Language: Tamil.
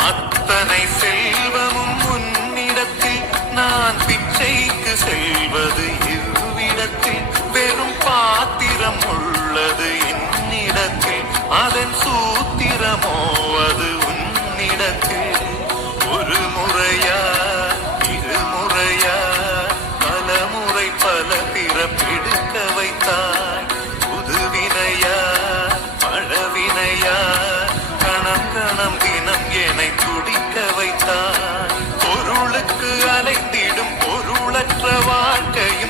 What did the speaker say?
அத்தனை செல்வமும் உன்னிடத்தில் நான் பிச்சைக்கு செல்வது இவ்விடத்தில் வெறும் பாத்திரம் உள்ளது என்னிடத்தில் அதன் சூத்திரமோ அது உன்னிடத்தில் ஒரு முறையா இருமுறையா பலமுறை பல பிறப்பெடுக்க வைத்தாய் புதுவினையா பழவினையா கணம் கணம் தினம் என்னை துடிக்க வைத்தாய் பொருளுக்கு அலைந்திடும் பொருளற்ற வாழ்க்கையும்